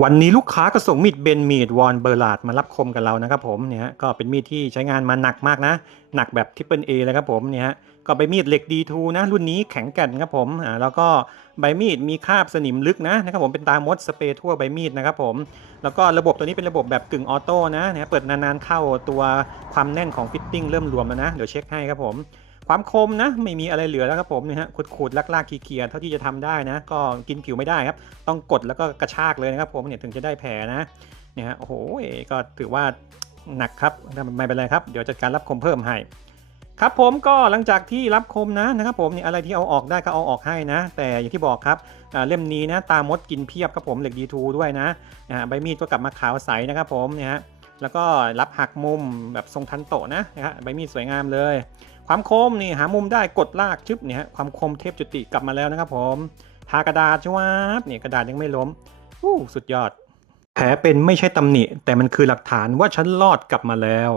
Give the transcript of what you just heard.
วันนี้ลูกค้าก็ส่งมีดเบนมีดวอนเบอร์ลาดมารับคมกับเรานะครับผมเนี่ยฮะก็เป็นมีดที่ใช้งานมาหนักมากนะ หนักแบบทิปเปิลเอเลยครับผมเนี่ยฮะก็ใบมีดเหล็ก D2 นะรุ่นนี้แข็งแกร่งครับผมอ่าแล้วก็ใบมีดมีคาบสนิมลึกนะนะครับผมเป็นตามดสเปรย์ทั่วใบมีดนะครับผมแล้วก็ระบบตัวนี้เป็นระบบแบบกึ่งออโต้นะเนี่ยเปิดนานๆเข้าตัวความแน่นของฟิตติ้งเริ่มรวมแล้วนะเดี๋ยวเช็คให้ครับผม ความคมนะไม่มีอะไรเหลือแล้วครับผมเนี่ยฮะขูดๆลากๆเคียร์เท่าที่จะทำได้นะ ก็กินผิวไม่ได้ครับ ต้องกดแล้วก็กระชากเลยนะครับผมเนี่ยถึงจะได้แผลนะเนี่ยฮะโอ้โหก็ถือว่าหนักครับไม่เป็นไรครับ เดี๋ยวจัดการรับคมเพิ่มให้ครับผมก็หลังจากที่รับคมนะนะครับผมเนี่ยอะไรที่เอาออกได้ก็เอาออกให้นะ แต่อย่างที่บอกครับเล่มนี้นะตามดกินเพียบครับผมเหล็กดีทูด้วยนะนะใบมีดก็กลับมาขาวใสนะครับผมเนี่ยฮะ แล้วก็รับหักมุมแบบทรงทันโตะนะนะฮะใบมีดสวยงามเลย ความคมนี่หามุมได้กดลากชึบเนี่ยฮะความคมเทพจุติกลับมาแล้วนะครับผมทากระดาษชวาบเนี่ยกระดาษยังไม่ล้มอู้สุดยอด แผลเป็นไม่ใช่ตำหนิ แต่มันคือหลักฐานว่าฉันรอดกลับมาแล้ว